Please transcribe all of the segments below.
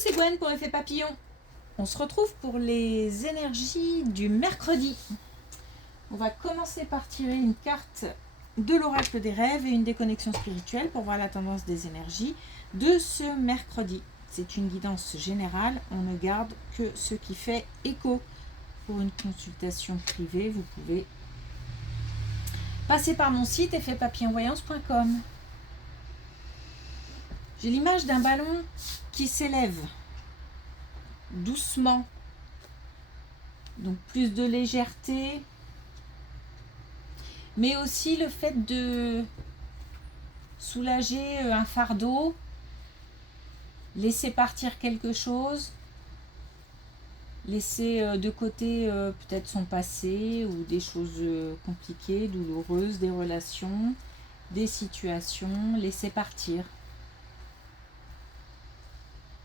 c'est Gwen pour Effet Papillon. On se retrouve pour les énergies du mercredi. On va commencer par tirer une carte de l'oracle des rêves et une déconnexion spirituelle pour voir la tendance des énergies de ce mercredi. C'est une guidance générale, on ne garde que ce qui fait écho. Pour une consultation privée, vous pouvez passer par mon site effetpapillonvoyance.com. J'ai l'image d'un ballon qui s'élève doucement, donc plus de légèreté, mais aussi le fait de soulager un fardeau, laisser partir quelque chose, laisser de côté peut-être son passé ou des choses compliquées, douloureuses, des relations, des situations, laisser partir.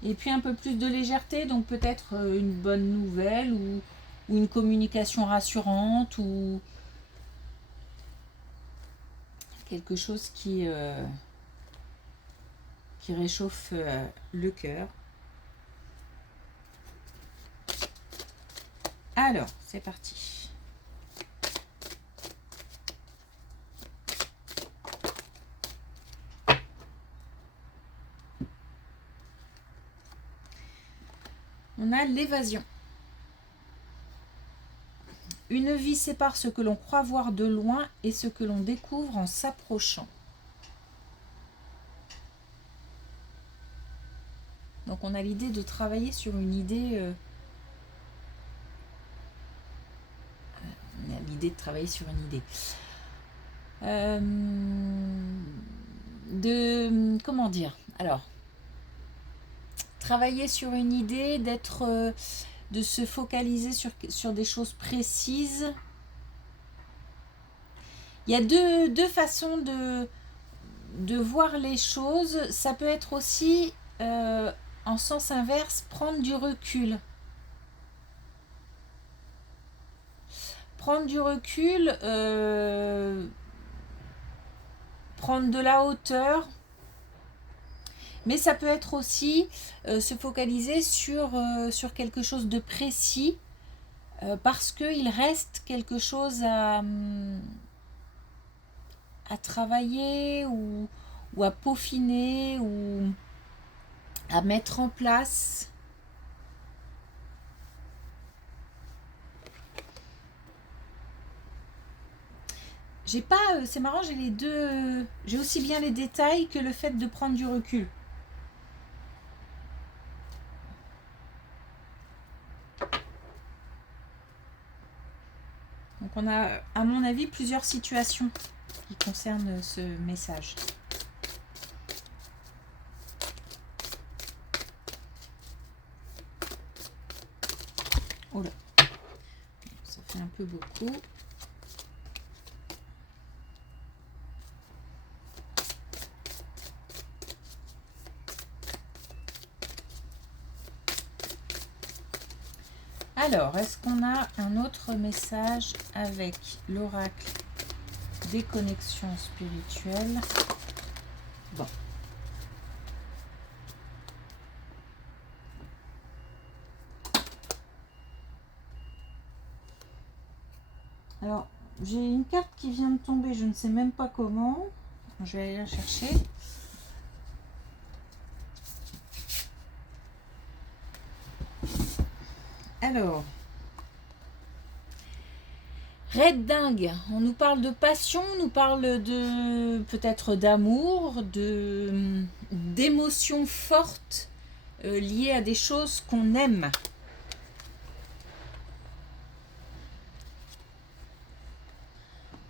Et puis un peu plus de légèreté, donc peut-être une bonne nouvelle ou une communication rassurante ou quelque chose qui réchauffe le cœur. Alors, c'est parti. On a l'évasion. Une vie sépare ce que l'on croit voir de loin et ce que l'on découvre en s'approchant. Donc on a l'idée de travailler sur une idée... on a l'idée de travailler sur une idée. Comment dire? Alors, travailler sur une idée, de se focaliser sur des choses précises. Il y a deux façons de voir les choses. Ça peut être aussi, en sens inverse, prendre du recul. Prendre du recul, prendre de la hauteur. Mais ça peut être aussi se focaliser sur quelque chose de précis parce qu'il reste quelque chose à travailler ou à peaufiner ou à mettre en place. J'ai pas, c'est marrant, j'ai les deux, j'ai aussi bien les détails que le fait de prendre du recul. Donc on a, à mon avis, plusieurs situations qui concernent ce message. Oh là, ça fait un peu beaucoup. Alors, est-ce qu'on a un autre message avec l'oracle des connexions spirituelles? Bon. Alors, j'ai une carte qui vient de tomber, je ne sais même pas comment. Je vais aller la chercher. Alors, Red dingue, on nous parle de passion, on nous parle de peut-être d'amour, d'émotions fortes liées à des choses qu'on aime.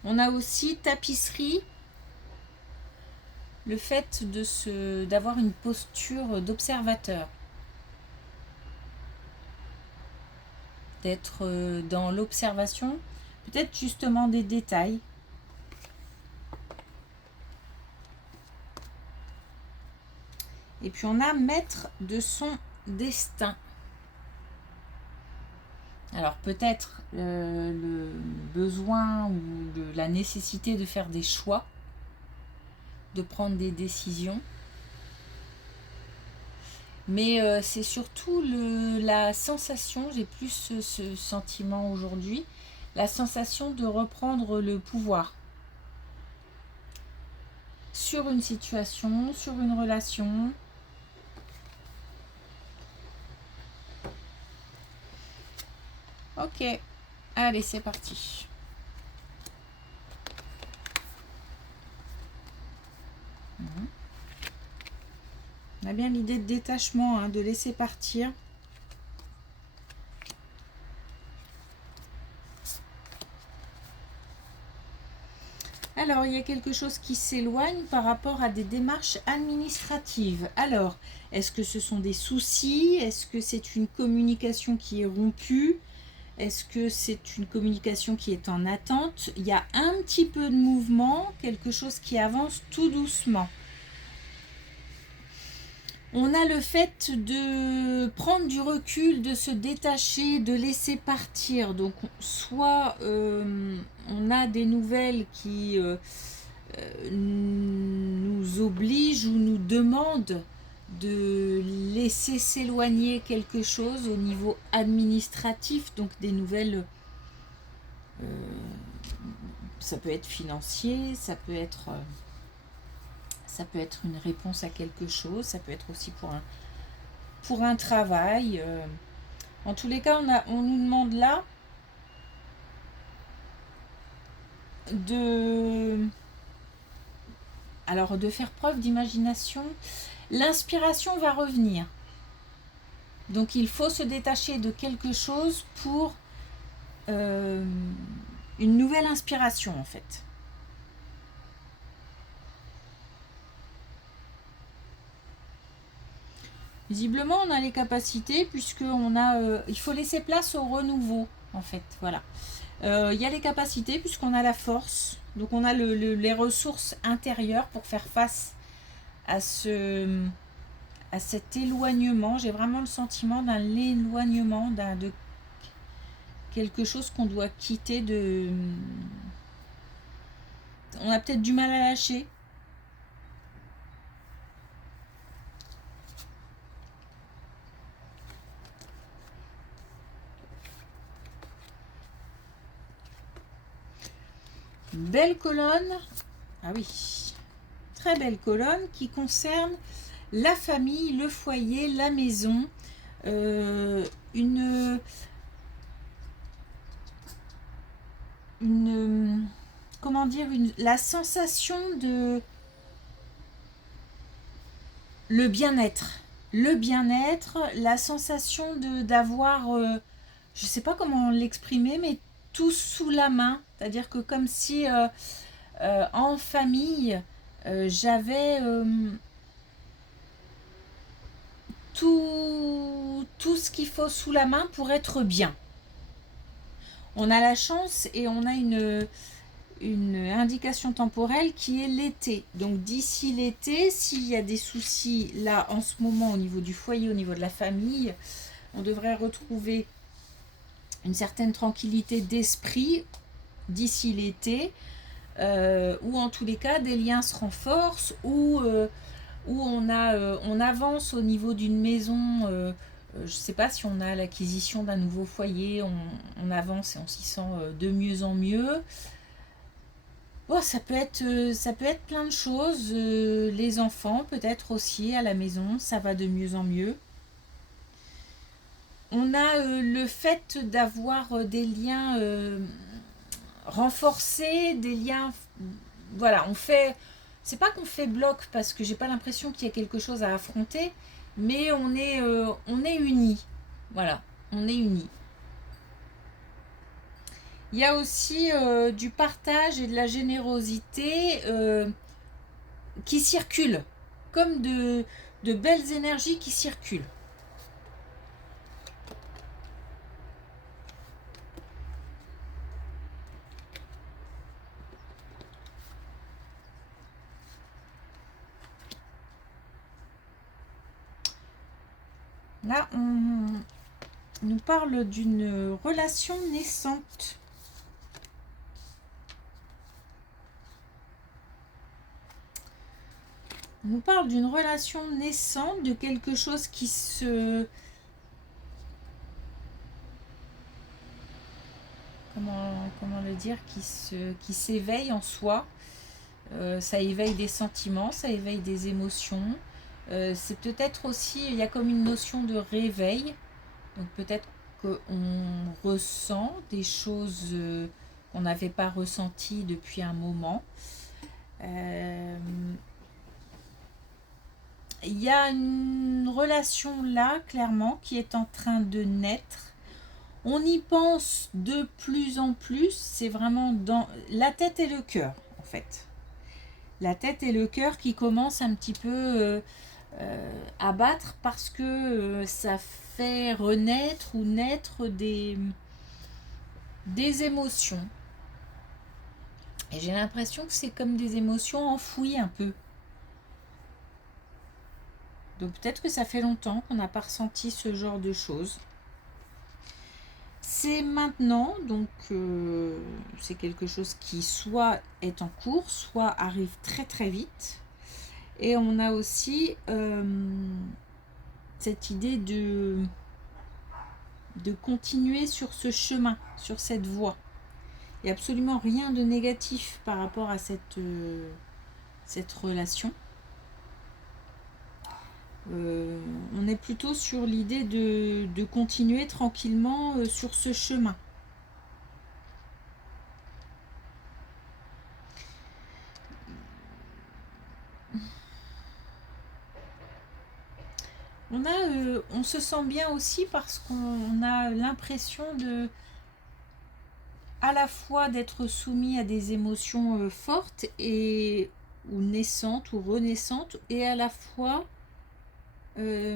On a aussi tapisserie, le fait d'avoir une posture d'observateur. D'être dans l'observation, peut-être justement des détails. Et puis on a maître de son destin. Alors peut-être le besoin ou la nécessité de faire des choix, de prendre des décisions. Mais c'est surtout la sensation, j'ai plus ce sentiment aujourd'hui, la sensation de reprendre le pouvoir sur une situation, sur une relation. Ok, allez, c'est parti. On a bien l'idée de détachement, hein, de laisser partir. Alors, il y a quelque chose qui s'éloigne par rapport à des démarches administratives. Alors, est-ce que ce sont des soucis? Est-ce que c'est une communication qui est rompue? Est-ce que c'est une communication qui est en attente? Il y a un petit peu de mouvement, quelque chose qui avance tout doucement. On a le fait de prendre du recul, de se détacher, de laisser partir. Donc, soit on a des nouvelles qui nous obligent ou nous demandent de laisser s'éloigner quelque chose au niveau administratif, donc des nouvelles, ça peut être financier, ça peut être une réponse à quelque chose, ça peut être aussi pour un travail. En tous les cas, on nous demande là de faire preuve d'imagination. L'inspiration va revenir. Donc il faut se détacher de quelque chose pour une nouvelle inspiration en fait. Visiblement, on a les capacités puisque il faut laisser place au renouveau en fait. Voilà. Il y a les capacités puisqu'on a la force. Donc on a les ressources intérieures pour faire face à cet éloignement. J'ai vraiment le sentiment d'un éloignement, de quelque chose qu'on doit quitter. On a peut-être du mal à lâcher. Belle colonne. Ah oui. Très belle colonne qui concerne la famille, le foyer, la maison. Comment dire, la sensation de le bien-être, la sensation d'avoir, je sais pas comment l'exprimer, mais tout sous la main, c'est-à-dire que comme si en famille j'avais tout ce qu'il faut sous la main pour être bien. On a la chance et on a une indication temporelle qui est l'été. Donc d'ici l'été, s'il y a des soucis là en ce moment au niveau du foyer, au niveau de la famille, on devrait retrouver une certaine tranquillité d'esprit d'ici l'été, ou en tous les cas des liens se renforcent, où on avance au niveau d'une maison. Je ne sais pas si on a l'acquisition d'un nouveau foyer, on avance et on s'y sent de mieux en mieux. Oh, ça peut être plein de choses. Les enfants, peut-être aussi à la maison, ça va de mieux en mieux. On a le fait d'avoir des liens renforcés, des liens. Voilà, c'est pas qu'on fait bloc parce que j'ai pas l'impression qu'il y a quelque chose à affronter, mais on est unis. Voilà, on est unis. Il y a aussi du partage et de la générosité qui circulent, comme de belles énergies qui circulent. Là, on nous parle d'une relation naissante. nous parle d'une relation naissante, de quelque chose qui se... Comment le dire, qui s'éveille en soi. Ça éveille des sentiments, ça éveille des émotions. C'est peut-être aussi, il y a comme une notion de réveil. Donc peut-être qu'on ressent des choses qu'on n'avait pas ressenties depuis un moment. Il y a une relation là, clairement, qui est en train de naître. On y pense de plus en plus. C'est vraiment dans la tête et le cœur, en fait. La tête et le cœur qui commencent un petit peu à battre parce que ça fait renaître ou naître des émotions. Et j'ai l'impression que c'est comme des émotions enfouies un peu. Donc peut-être que ça fait longtemps qu'on n'a pas ressenti ce genre de choses. C'est maintenant, donc c'est quelque chose qui soit est en cours, soit arrive très très vite. Et on a aussi cette idée de continuer sur ce chemin, sur cette voie. Il n'y a absolument rien de négatif par rapport à cette relation. On est plutôt sur l'idée de continuer tranquillement sur ce chemin. On se sent bien aussi parce qu'on a l'impression à la fois d'être soumis à des émotions fortes ou naissantes ou renaissantes, et à la fois le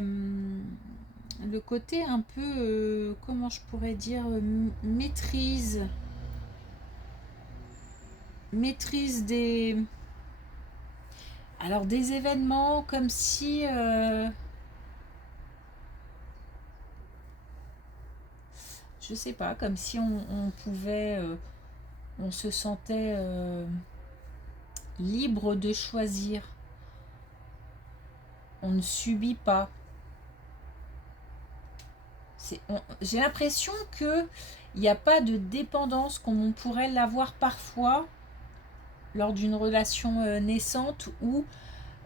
côté un peu, comment je pourrais dire, maîtrise des événements, comme si je sais pas, comme si on pouvait on se sentait libre de choisir. On ne subit pas. J'ai l'impression qu'il n'y a pas de dépendance comme on pourrait l'avoir parfois lors d'une relation naissante où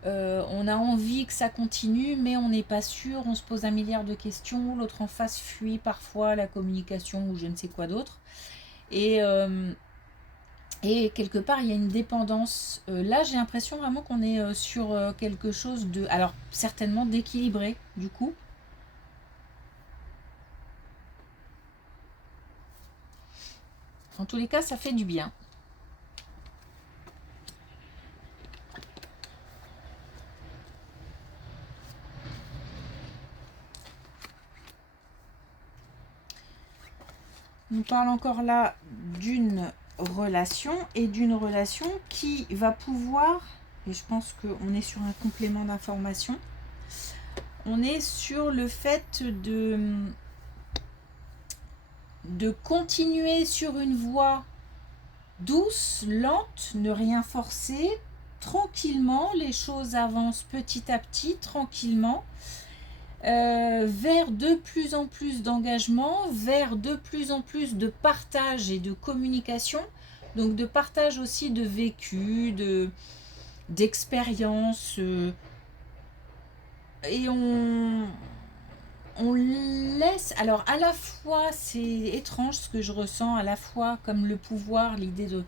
on a envie que ça continue, mais on n'est pas sûr, on se pose un milliard de questions, l'autre en face fuit parfois la communication ou je ne sais quoi d'autre. Et quelque part, il y a une dépendance. Là, j'ai l'impression vraiment qu'on est sur quelque chose de... Alors, certainement d'équilibré, du coup. En tous les cas, ça fait du bien. On parle encore là d'une relation et d'une relation qui va pouvoir, et je pense qu'on est sur un complément d'information, on est sur le fait de continuer sur une voie douce, lente, ne rien forcer, tranquillement, les choses avancent petit à petit, tranquillement, vers de plus en plus d'engagement, vers de plus en plus de partage et de communication, donc de partage aussi de vécu, d'expérience, et on laisse, alors à la fois c'est étrange ce que je ressens, à la fois comme le pouvoir, l'idée de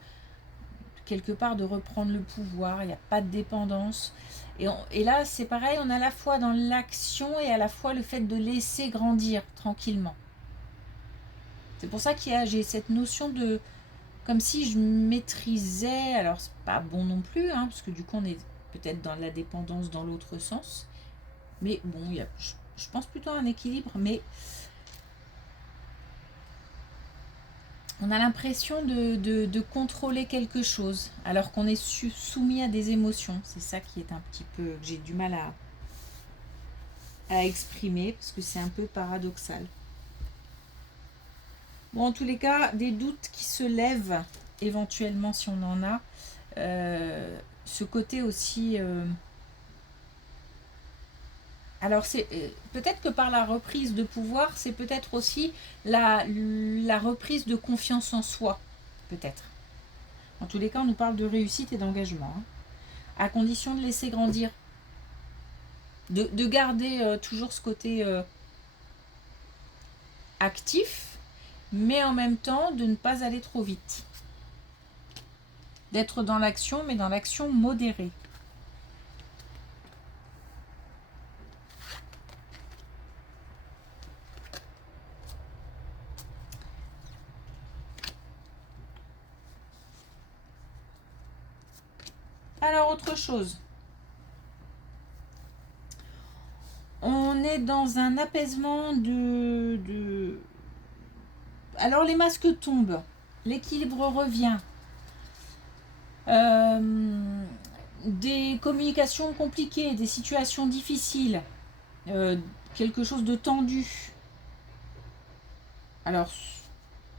quelque part de reprendre le pouvoir, il n'y a pas de dépendance. Et là, c'est pareil, on est à la fois dans l'action et à la fois le fait de laisser grandir tranquillement. C'est pour ça j'ai cette notion de... Comme si je maîtrisais... Alors, c'est pas bon non plus, hein, parce que du coup, on est peut-être dans la dépendance dans l'autre sens. Mais bon, je pense plutôt à un équilibre, mais... On a l'impression de contrôler quelque chose, alors qu'on est soumis à des émotions. C'est ça qui est un petit peu... que j'ai du mal à exprimer, parce que c'est un peu paradoxal. Bon, en tous les cas, des doutes qui se lèvent, éventuellement, si on en a. Ce côté aussi Alors, c'est peut-être que par la reprise de pouvoir, c'est peut-être aussi la reprise de confiance en soi, peut-être. En tous les cas, on nous parle de réussite et d'engagement, hein, à condition de laisser grandir, de garder toujours ce côté actif, mais en même temps de ne pas aller trop vite. D'être dans l'action, mais dans l'action modérée. Alors, autre chose. On est dans un apaisement de... Alors, les masques tombent. L'équilibre revient. Des communications compliquées, des situations difficiles. Quelque chose de tendu. Alors,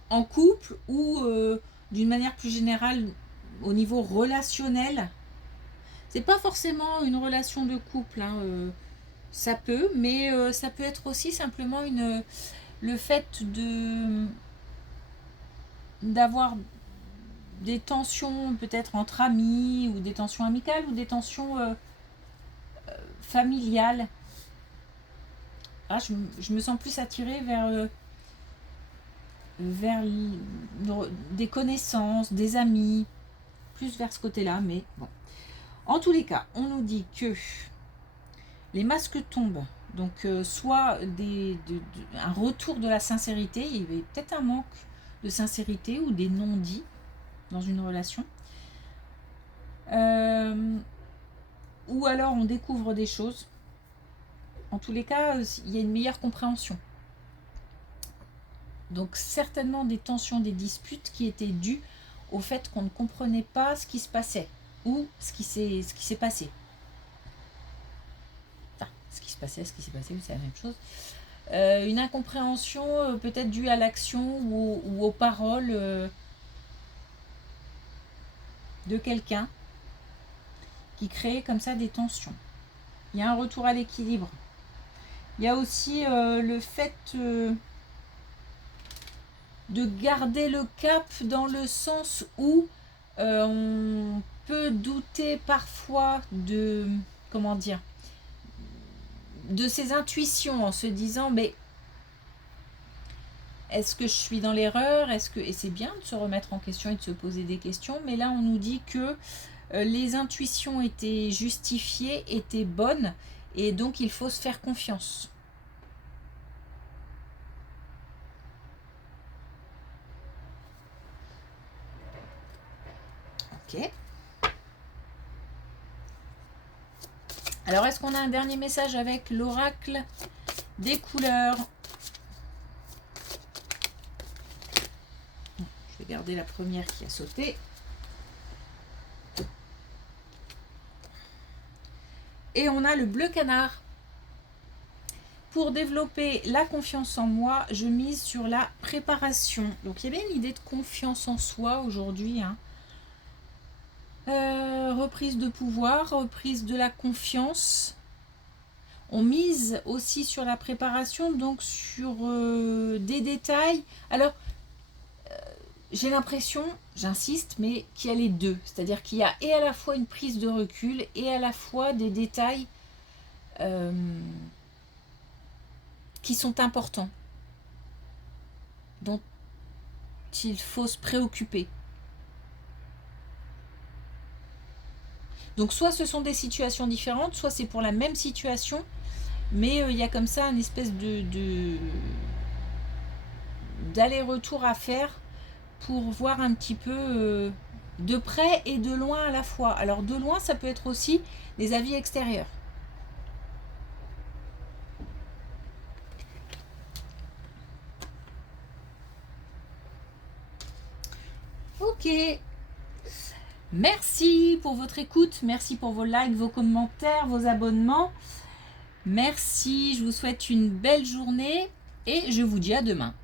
en couple ou d'une manière plus générale au niveau relationnel. C'est pas forcément une relation de couple, hein, ça peut, mais ça peut être aussi simplement le fait d'avoir des tensions peut-être entre amis ou des tensions amicales ou des tensions familiales. Ah, je me sens plus attirée vers des connaissances, des amis, plus vers ce côté-là, mais bon. En tous les cas, on nous dit que les masques tombent, donc soit un retour de la sincérité, il y avait peut-être un manque de sincérité ou des non-dits dans une relation, ou alors on découvre des choses. En tous les cas, il y a une meilleure compréhension. Donc certainement des tensions, des disputes qui étaient dues au fait qu'on ne comprenait pas ce qui se passait ou ce qui s'est passé. Enfin, ce qui s'est passé, c'est la même chose. Une incompréhension peut-être due à l'action ou aux paroles de quelqu'un qui crée comme ça des tensions. Il y a un retour à l'équilibre. Il y a aussi le fait de garder le cap dans le sens où on peut douter parfois de, comment dire, de ses intuitions en se disant mais est-ce que je suis dans l'erreur, et c'est bien de se remettre en question et de se poser des questions, mais là on nous dit que les intuitions étaient justifiées, étaient bonnes, et donc il faut se faire confiance. Ok. Alors, est-ce qu'on a un dernier message avec l'oracle des couleurs? Je vais garder la première qui a sauté. Et on a le bleu canard. Pour développer la confiance en moi, je mise sur la préparation. Donc, il y avait une idée de confiance en soi aujourd'hui, hein. Reprise de pouvoir, reprise de la confiance. On mise aussi sur la préparation, donc sur des détails. Alors, j'ai l'impression, j'insiste, mais qu'il y a les deux. C'est-à-dire qu'il y a et à la fois une prise de recul et à la fois des détails qui sont importants, dont il faut se préoccuper. Donc soit ce sont des situations différentes, soit c'est pour la même situation, mais il y a comme ça une espèce d'aller-retour à faire pour voir un petit peu de près et de loin à la fois. Alors de loin, ça peut être aussi des avis extérieurs. Ok. Merci pour votre écoute, merci pour vos likes, vos commentaires, vos abonnements. Merci, je vous souhaite une belle journée et je vous dis à demain.